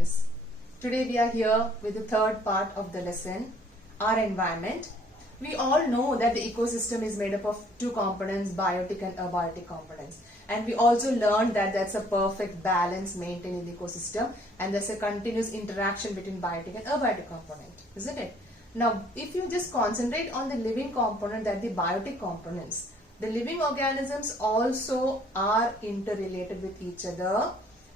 students. Today we are here with the third part of the lesson, our environment. We all know that the ecosystem is made up of two components, biotic and abiotic components. And we also learned that that's a perfect balance maintained in the ecosystem, and there's a continuous interaction between biotic and abiotic component, isn't it? Now, if you just concentrate on the living component, that the biotic components, the living organisms also are interrelated with each other,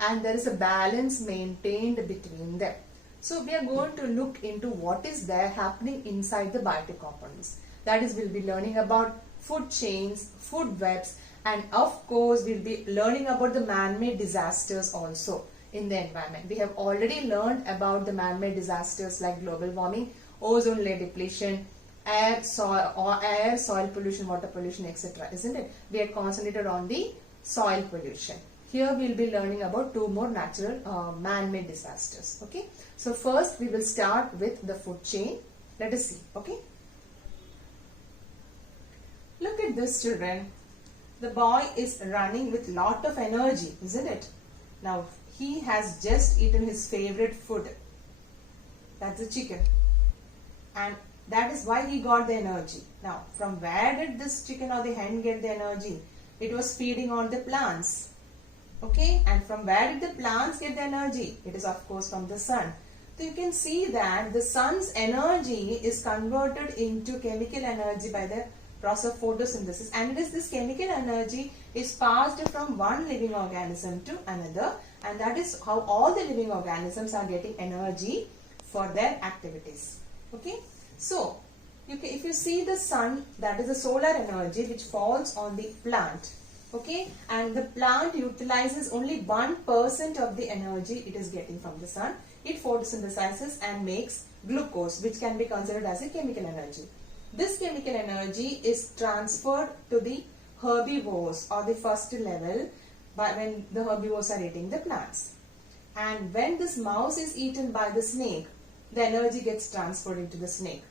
and there is a balance maintained between them. So we are going to look into what is there happening inside the biotic components. That is, we'll be learning about food chains, food webs, and of course we'll be learning about the man-made disasters also in the environment. We have already learned about the man-made disasters like global warming, ozone layer depletion, air, soil pollution, water pollution, etc. Isn't it? We had concentrated on the soil pollution. Here we will be learning about two more natural man-made disasters. Okay. So first we will start with the food chain. Let us see. Okay. Look at this, children. The boy is running with lot of energy, isn't it? Now he has just eaten his favorite food. That's the chicken. And that is why he got the energy. Now, from where did this chicken or the hen get the energy? It was feeding on the plants. Okay, and from where did the plants get the energy? It is of course from the sun. So you can see that the sun's energy is converted into chemical energy by the process of photosynthesis, and it is this chemical energy is passed from one living organism to another, and that is how all the living organisms are getting energy for their activities. Okay, so if you see the sun, that is the solar energy which falls on the plant. Okay, and the plant utilizes only 1% of the energy it is getting from the sun. It photosynthesizes and makes glucose, which can be considered as a chemical energy. This chemical energy is transferred to the herbivores or the first level when the herbivores are eating the plants. And when this mouse is eaten by the snake, the energy gets transferred into the snake.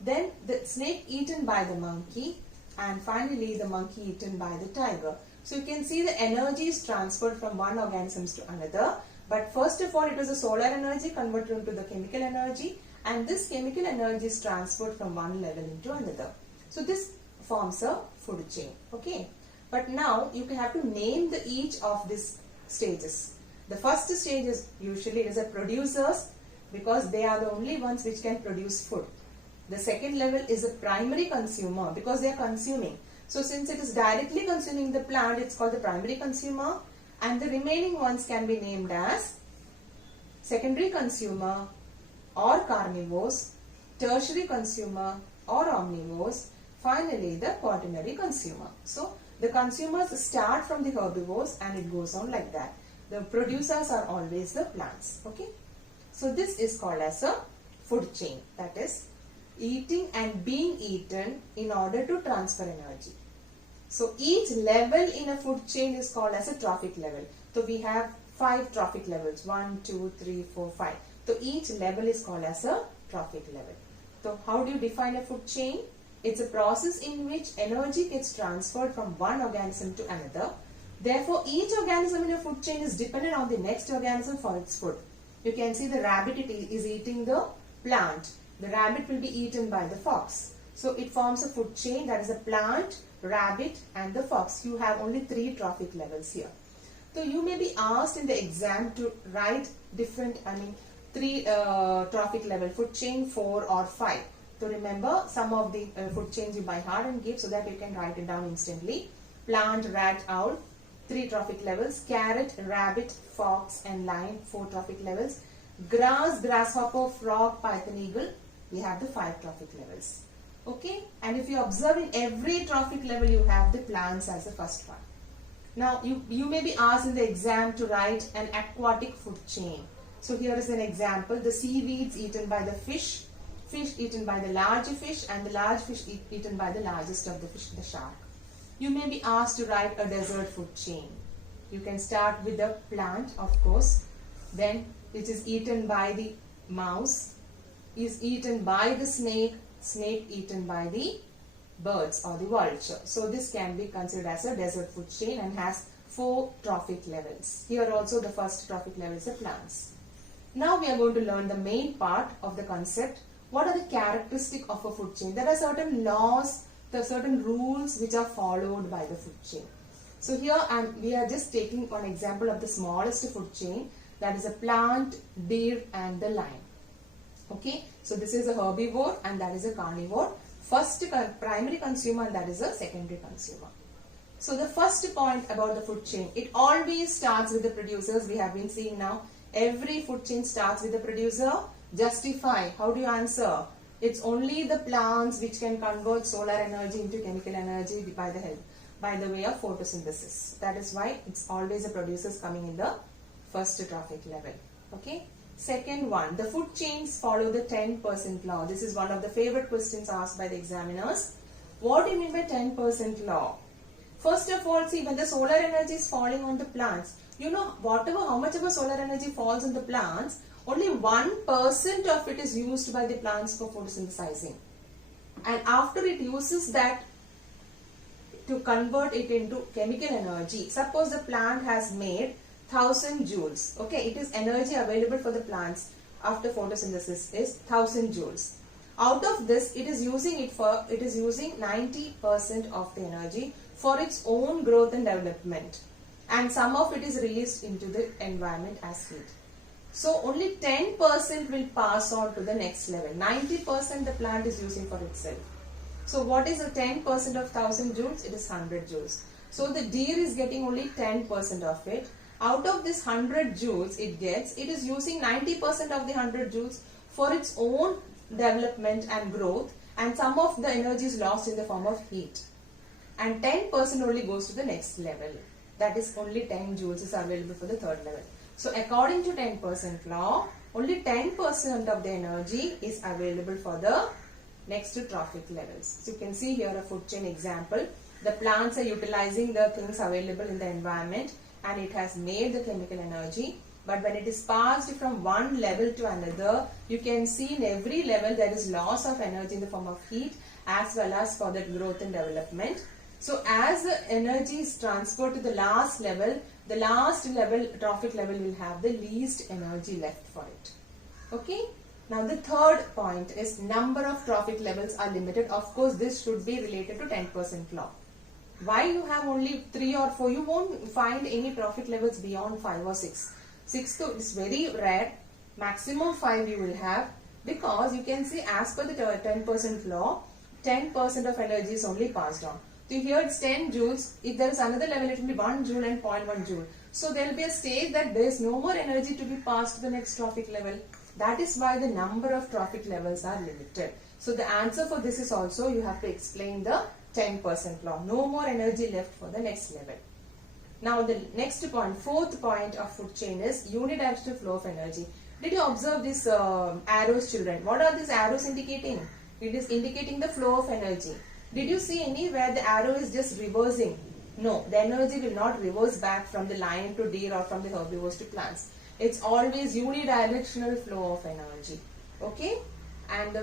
Then the snake eaten by the monkey, and finally the monkey eaten by the tiger. So you can see the energy is transferred from one organism to another. But first of all, it was the solar energy converted into the chemical energy, and this chemical energy is transferred from one level into another. So this forms a food chain. Okay. But now you have to name each of these stages. The first stage is usually it is a producers, because they are the only ones which can produce food. The second level is a primary consumer, because they are consuming. So since it is directly consuming the plant, it's called the primary consumer, and the remaining ones can be named as secondary consumer or carnivores, tertiary consumer or omnivores, finally the quaternary consumer. So the consumers start from the herbivores and it goes on like that. The producers are always the plants. Okay. So this is called as a food chain, that is eating and being eaten in order to transfer energy. So each level in a food chain is called as a trophic level. So we have 5 trophic levels, 1, 2, 3, 4, 5. So each level is called as a trophic level. So how do you define a food chain? It's a process in which energy gets transferred from one organism to another. Therefore, each organism in a food chain is dependent on the next organism for its food. You can see the rabbit is eating the plant. The rabbit will be eaten by the fox. So it forms a food chain, that is a plant, rabbit and the fox. You have only 3 trophic levels here. So you may be asked in the exam to write different, 3 trophic level food chain, 4 or 5. So remember some of the food chains you by heart and give so that you can write it down instantly. Plant, rat, owl, 3 trophic levels. Carrot, rabbit, fox and lion, 4 trophic levels. Grass, grasshopper, frog, python, eagle, we have the 5 trophic levels. Okay, and if you observe in every trophic level you have the plants as the first one. Now you may be asked in the exam to write an aquatic food chain. So here is an example: the seaweeds eaten by the fish, fish eaten by the larger fish, and the large fish eaten by the largest of the fish, the shark. You may be asked to write a desert food chain. You can start with the plant, of course, then which is eaten by the mouse, is eaten by the snake, snake eaten by the birds or the vulture. So this can be considered as a desert food chain and has 4 trophic levels. Here also the first trophic level is the plants. Now we are going to learn the main part of the concept. What are the characteristics of a food chain? There are certain laws, there are certain rules which are followed by the food chain. So here we are just taking one example of the smallest food chain, that is a plant, deer and the lion. Okay, so this is a herbivore and that is a carnivore. First primary consumer and that is a secondary consumer. So the first point about the food chain, it always starts with the producers. We have been seeing now every food chain starts with the producer. Justify. How do you answer? It's only the plants which can convert solar energy into chemical energy by the way of photosynthesis. That is why it's always the producers coming in the first trophic level. Okay. Second one, the food chains follow the 10% law. This is one of the favorite questions asked by the examiners. What do you mean by 10% law? First of all, see, when the solar energy is falling on the plants, you know, how much of a solar energy falls on the plants, only 1% of it is used by the plants for photosynthesizing. And after it uses that to convert it into chemical energy, suppose the plant has made 1000 joules. Okay, it is energy available for the plants after photosynthesis is 1000 joules. Out of this, it is using 90% of the energy for its own growth and development, and some of it is released into the environment as heat. So only 10% will pass on to the next level. 90% the plant is using for itself. So what is the 10% of 1000 joules? It is 100 joules. So the deer is getting only 10% of it. Out of this 100 joules it is using 90% of the 100 joules for its own development and growth, and some of the energy is lost in the form of heat. And 10% only goes to the next level. That is only 10 joules is available for the third level. So according to 10% law, only 10% of the energy is available for the next two trophic levels. So you can see here a food chain example. The plants are utilizing the things available in the environment and it has made the chemical energy. But when it is passed from one level to another, you can see in every level there is loss of energy in the form of heat as well as for the growth and development. So as the energy is transferred to the last level trophic level will have the least energy left for it. Okay. Now the third point is number of trophic levels are limited. Of course this should be related to 10% law. Why you have only 3 or 4? You won't find any trophic levels beyond 5 or 6. 6 is very rare. Maximum 5 you will have, because you can see as per the 10% law, 10% of energy is only passed on. So here it's 10 joules. If there is another level, it will be 1 joule and 0.1 joule. So there will be a stage that there is no more energy to be passed to the next trophic level. That is why the number of trophic levels are limited. So the answer for this is also you have to explain the 10% law. No more energy left for the next level. Now the next point, fourth point of food chain is unidirectional flow of energy. Did you observe these arrows, children? What are these arrows indicating? It is indicating the flow of energy. Did you see anywhere the arrow is just reversing? No, the energy will not reverse back from the lion to deer or from the herbivores to plants. It's always unidirectional flow of energy. Okay? And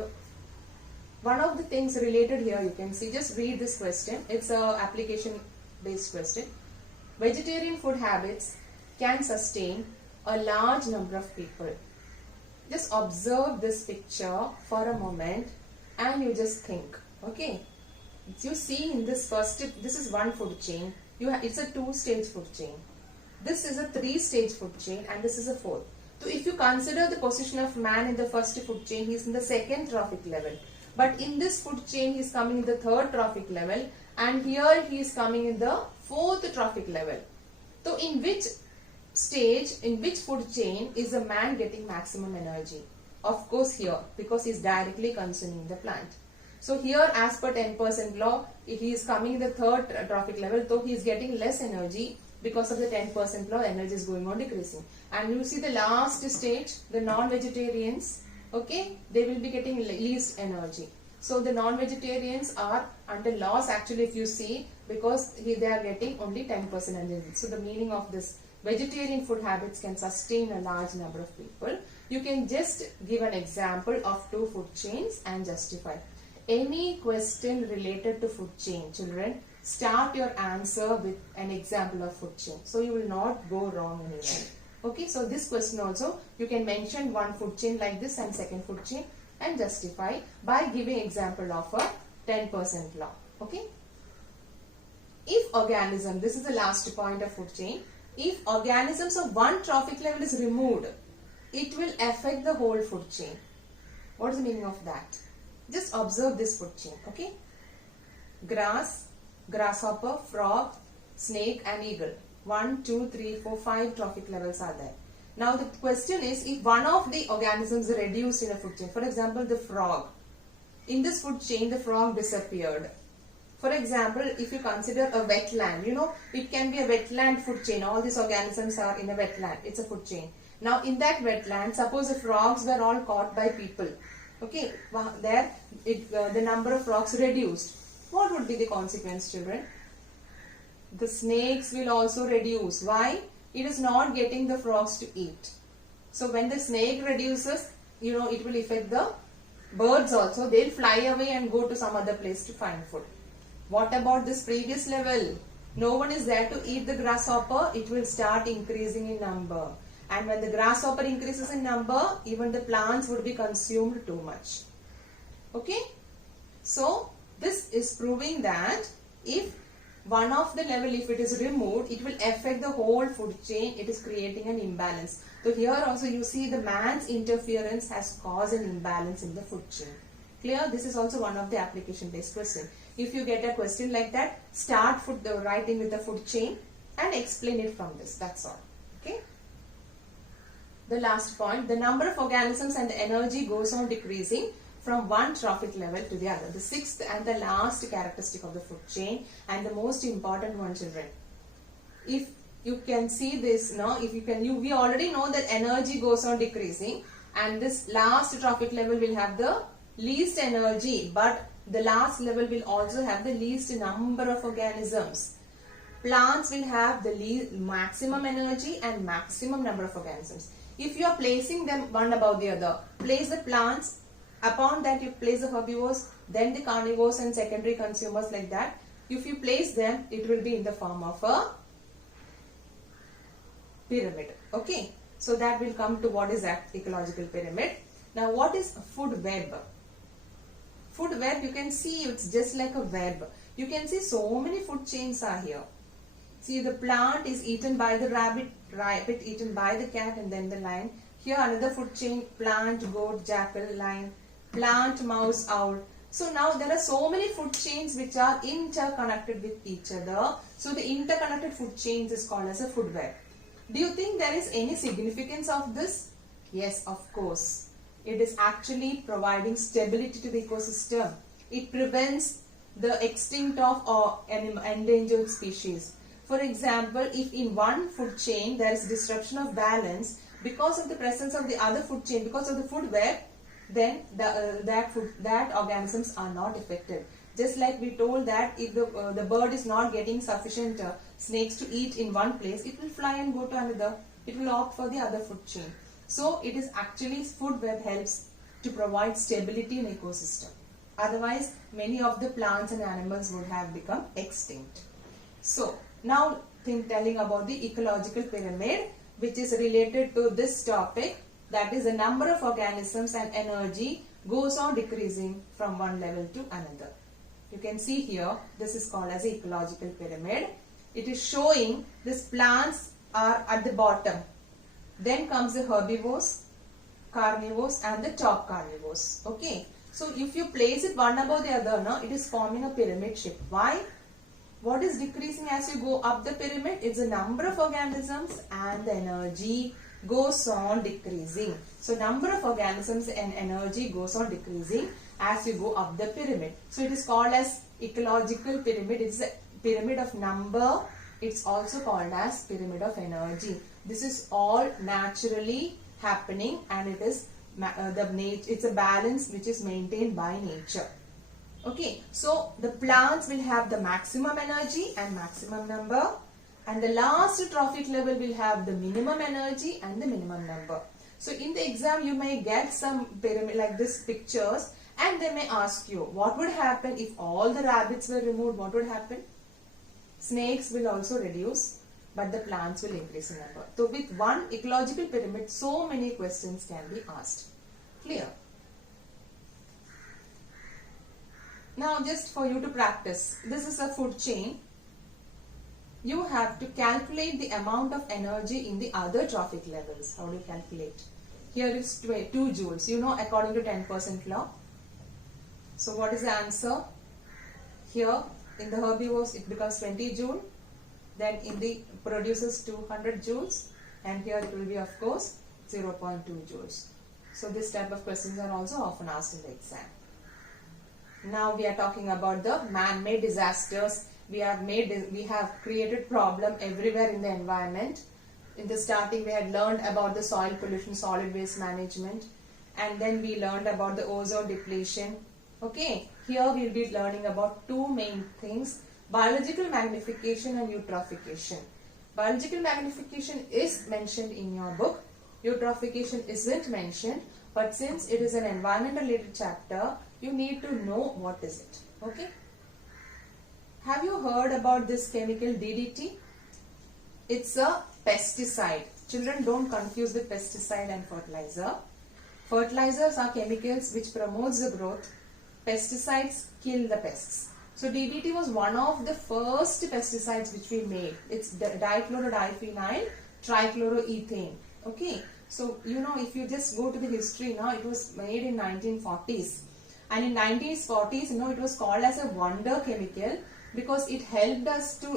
one of the things related here, you can see, just read this question. It's a application based question. Vegetarian food habits can sustain a large number of people. Just observe this picture for a moment and you just think. Okay? You see in this this is one food chain. It's a 2-stage food chain. This is a 3-stage food chain and this is a 4th. So if you consider the position of man in the first food chain, he is in the 2nd trophic level. But in this food chain, he is coming in the 3rd trophic level, and here he is coming in the 4th trophic level. So in which stage, in which food chain is a man getting maximum energy? Of course here, because he is directly consuming the plant. So here as per 10% law, he is coming in the 3rd trophic level, so he is getting less energy. Because of the 10% law, energy is going on decreasing. And you see the last stage, the non-vegetarians, okay, they will be getting least energy. So the non-vegetarians are under loss actually, if you see, because they are getting only 10% energy. So the meaning of this, vegetarian food habits can sustain a large number of people. You can just give an example of 2 food chains and justify. Any question related to food chain, children, start your answer with an example of food chain. So you will not go wrong anywhere. Okay, so this question also you can mention one food chain like this and second food chain and justify by giving example of a 10% law. Okay. If organism, this is the last point of food chain, if organisms of one trophic level is removed, it will affect the whole food chain. What is the meaning of that? Just observe this food chain. Okay. Grass, grasshopper, frog, snake and eagle. 1, 2, 3, 4, 5 trophic levels are there. Now the question is, if one of the organisms is reduced in a food chain, for example the frog, in this food chain the frog disappeared. For example, if you consider a wetland, you know, it can be a wetland food chain. All these organisms are in a wetland. It's a food chain. Now in that wetland, suppose the frogs were all caught by people. Okay, there the number of frogs reduced. What would be the consequence, children? The snakes will also reduce. Why? It is not getting the frogs to eat. So when the snake reduces, you know, it will affect the birds also. They'll fly away and go to some other place to find food. What about this previous level? No one is there to eat the grasshopper. It will start increasing in number. And when the grasshopper increases in number, even the plants would be consumed too much. Okay? So, this is proving that if one of the level, if it is removed, it will affect the whole food chain. It is creating an imbalance. So, here also you see the man's interference has caused an imbalance in the food chain. Clear? This is also one of the application based question. If you get a question like that, start writing with the food chain and explain it from this. That's all. Okay. The last point, the number of organisms and the energy goes on decreasing from one trophic level to the other. The sixth and the last characteristic of the food chain, and the most important one, children. If you can see this now, we already know that energy goes on decreasing, and this last trophic level will have the least energy, but the last level will also have the least number of organisms. Plants will have the maximum energy and maximum number of organisms. If you are placing them one above the other, place the plants, upon that you place the herbivores, then the carnivores and secondary consumers, like that. If you place them, it will be in the form of a pyramid. Okay, so that will come to what is that ecological pyramid. Now what is food web? Food web, you can see it's just like a web. You can see so many food chains are here. See, the plant is eaten by the rabbit eaten by the cat, and then the lion. Here another food chain, plant, goat, jackal, lion, plant, mouse, owl. So now there are so many food chains which are interconnected with each other. So the interconnected food chains is called as a food web. Do you think there is any significance of this? Yes, of course. It is actually providing stability to the ecosystem. It prevents the extinct of endangered species. For example, if in one food chain there is disruption of balance because of the presence of the other food chain, because of the food web, then that organisms are not affected. Just like we told that if the bird is not getting sufficient snakes to eat in one place, it will fly and go to another. It will opt for the other food chain. So it is actually food web helps to provide stability in ecosystem. Otherwise, many of the plants and animals would have become extinct. So now telling about the ecological pyramid, which is related to this topic, that is the number of organisms and energy goes on decreasing from one level to another. You can see here, this is called as the ecological pyramid. It is showing these plants are at the bottom. Then comes the herbivores, carnivores and the top carnivores. Okay. So if you place it one above the other, no, it is forming a pyramid shape. Why? What is decreasing as you go up the pyramid? It's the number of organisms and the energy goes on decreasing. So number of organisms and energy goes on decreasing as you go up the pyramid. So it is called as ecological pyramid. It's a pyramid of number. It's also called as pyramid of energy. This is all naturally happening, and it is it's a balance which is maintained by nature. Okay, so the plants will have the maximum energy and maximum number, and the last trophic level will have the minimum energy and the minimum number. So in the exam you may get some pyramid like this pictures, and they may ask you what would happen if all the rabbits were removed. What would happen? Snakes will also reduce, but the plants will increase in number. So with one ecological pyramid, so many questions can be asked. Clear? Now just for you to practice, this is a food chain. You have to calculate the amount of energy in the other trophic levels. How do you calculate? Here is 2 joules, you know, according to 10% law. So what is the answer? Here in the herbivores it becomes 20 joule. Then in the produces 200 joules. And here it will be of course 0.2 joules. So this type of questions are also often asked in the exam. Now we are talking about the man-made disasters. We have created problem everywhere in the environment. In the starting we had learned about the soil pollution, solid waste management, and then we learned about the ozone depletion. Okay, here we will be learning about two main things: biological magnification and eutrophication. Biological magnification is mentioned in your book. Eutrophication isn't mentioned, but since it is an environmental related chapter, you need to know what is it. Okay. Have you heard about this chemical DDT? It's a pesticide. Children, don't confuse with pesticide and fertilizer. Fertilizers are chemicals which promotes the growth. Pesticides kill the pests. So DDT was one of the first pesticides which we made. It's dichlorodiphenoyl trichloroethane. Okay. So you know, if you just go to the history now, it was made in 1940s. And in 1940s, you know, it was called as a wonder chemical because it helped us to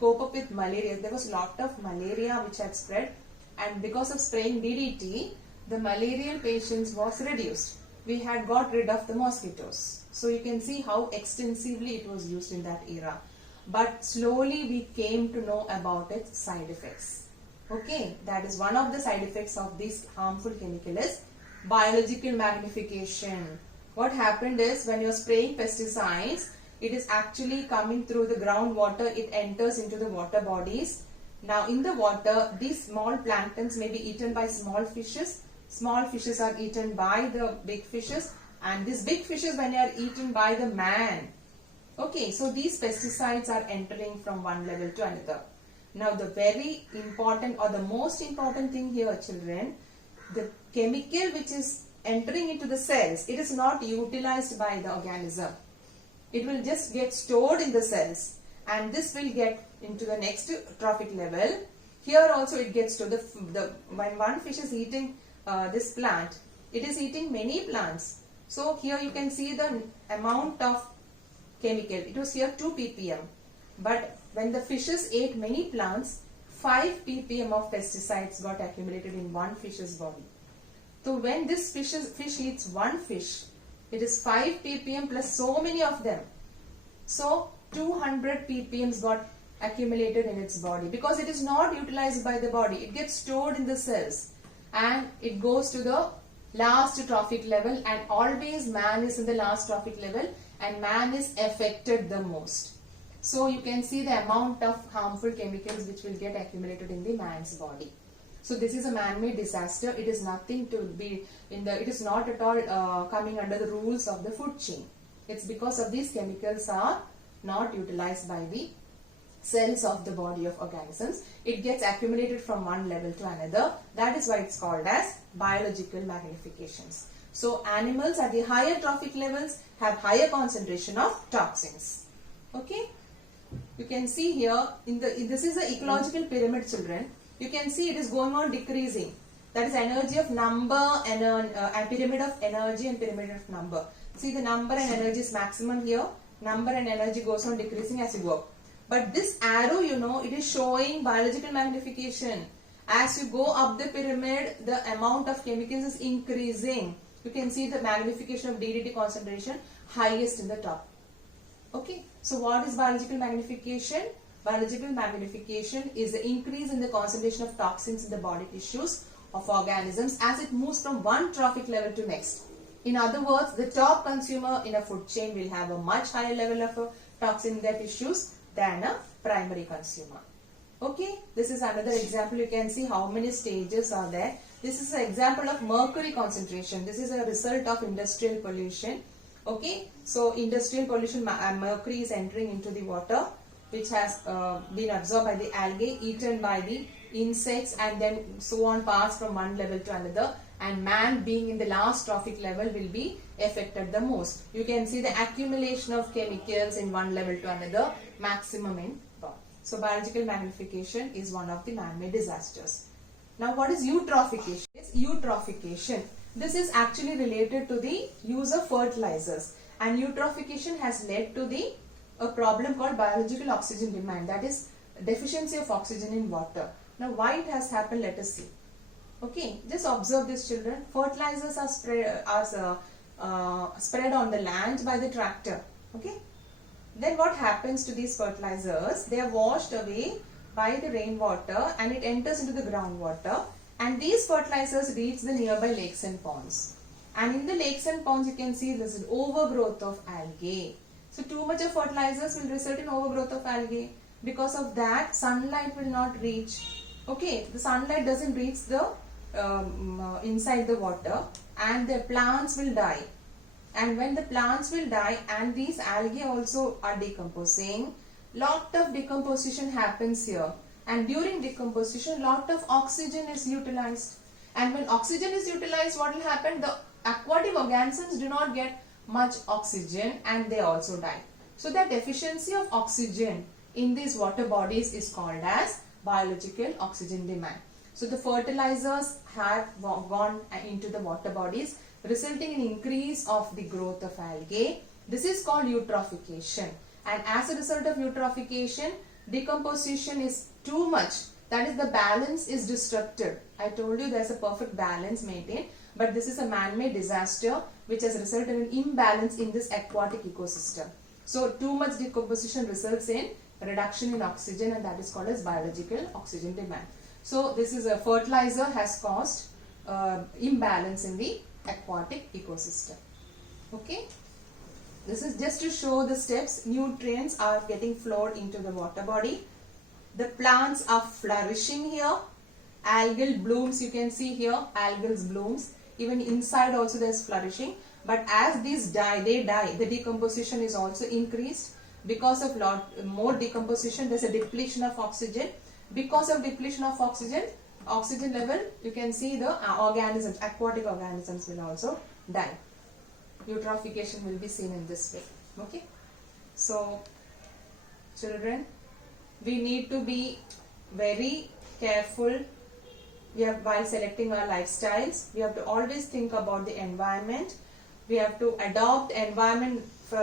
cope up with malaria. There was a lot of malaria which had spread, and because of spraying DDT, the malarial patients was reduced. We had got rid of the mosquitoes. So you can see how extensively it was used in that era. But slowly we came to know about its side effects. Okay, that is one of the side effects of this harmful chemical is biological magnification. What happened is, when you are spraying pesticides, it is actually coming through the groundwater. It enters into the water bodies. Now in the water, these small planktons may be eaten by small fishes. Small fishes are eaten by the big fishes, and these big fishes when they are eaten by the man. Okay, so these pesticides are entering from one level to another. Now the very important or the most important thing here, children, the chemical which is entering into the cells, it is not utilized by the organism. It will just get stored in the cells, and this will get into the next trophic level. Here also it gets to when one fish is eating this plant, it is eating many plants. So here you can see the amount of chemical. It was here 2 ppm, but when the fishes ate many plants, 5 ppm of pesticides got accumulated in one fish's body. So when this fish eats one fish, it is 5 ppm plus so many of them. So 200 ppm got accumulated in its body because it is not utilized by the body. It gets stored in the cells and it goes to the last trophic level, and always man is in the last trophic level and man is affected the most. So you can see the amount of harmful chemicals which will get accumulated in the man's body. So this is a man-made disaster. It is nothing to be it is not at all coming under the rules of the food chain. It's because of these chemicals are not utilized by the cells of the body of organisms. It gets accumulated from one level to another. That is why it's called as biological magnifications. So animals at the higher trophic levels have higher concentration of toxins. Okay. You can see here this is the ecological pyramid, children. You can see it is going on decreasing. That is energy of number and a pyramid of energy and pyramid of number. See, the number and energy is maximum here. Number and energy goes on decreasing as you go up. But this arrow, you know, it is showing biological magnification. As you go up the pyramid, the amount of chemicals is increasing. You can see the magnification of DDT concentration highest in the top. Okay. So what is biological magnification? Biological magnification is the increase in the concentration of toxins in the body tissues of organisms as it moves from one trophic level to next. In other words, the top consumer in a food chain will have a much higher level of toxin in their tissues than a primary consumer. Okay, this is another example. You can see how many stages are there. This is an example of mercury concentration. This is a result of industrial pollution. Okay, so industrial pollution, mercury is entering into the water. which has been absorbed by the algae, eaten by the insects, and then so on passed from one level to another, and man being in the last trophic level will be affected the most. You can see the accumulation of chemicals in one level to another, maximum in birth. So biological magnification is one of the man-made disasters. Now what is eutrophication? Eutrophication. This is actually related to the use of fertilizers, and eutrophication has led to a problem called biological oxygen demand, that is deficiency of oxygen in water. Now why it has happened, let us see. Okay, just observe this, children. Fertilizers are spread on the land by the tractor. Okay, then what happens to these fertilizers? They are washed away by the rainwater and it enters into the groundwater, and these fertilizers reach the nearby lakes and ponds. And in the lakes and ponds you can see there is an overgrowth of algae. So too much of fertilizers will result in overgrowth of algae. Because of that, sunlight will not reach. Okay, the sunlight doesn't reach the inside the water, and the plants will die. And when the plants will die and these algae also are decomposing, lot of decomposition happens here, and during decomposition lot of oxygen is utilized, and when oxygen is utilized, what will happen? The aquatic organisms do not get much oxygen and they also die. So the deficiency of oxygen in these water bodies is called as biological oxygen demand. So the fertilizers have gone into the water bodies, resulting in increase of the growth of algae. This is called eutrophication, and as a result of eutrophication, decomposition is too much, that is the balance is disrupted. I told you there is a perfect balance maintained, but this is a man-made disaster which has resulted in imbalance in this aquatic ecosystem. So too much decomposition results in reduction in oxygen, and that is called as biological oxygen demand. So this is a fertilizer has caused imbalance in the aquatic ecosystem. Okay, this is just to show the steps. Nutrients are getting flowed into the water body. The plants are flourishing here. Algal blooms, you can see here, algal blooms. Even inside also there is flourishing. But as these die, they die. The decomposition is also increased. Because of lot more decomposition, there is a depletion of oxygen. Because of depletion of oxygen level, you can see the organisms, aquatic organisms will also die. Eutrophication will be seen in this way. Okay. So, children, we need to be very careful while selecting our lifestyles. We have to always think about the environment. We have to adopt environment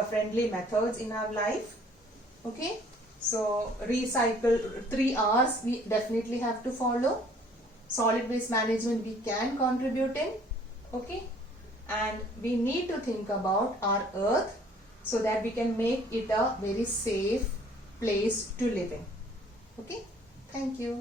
friendly methods in our life. Okay. So recycle, 3 R's we definitely have to follow. Solid waste management we can contribute in. Okay. And we need to think about our earth so that we can make it a very safe place to live in. Okay. Thank you.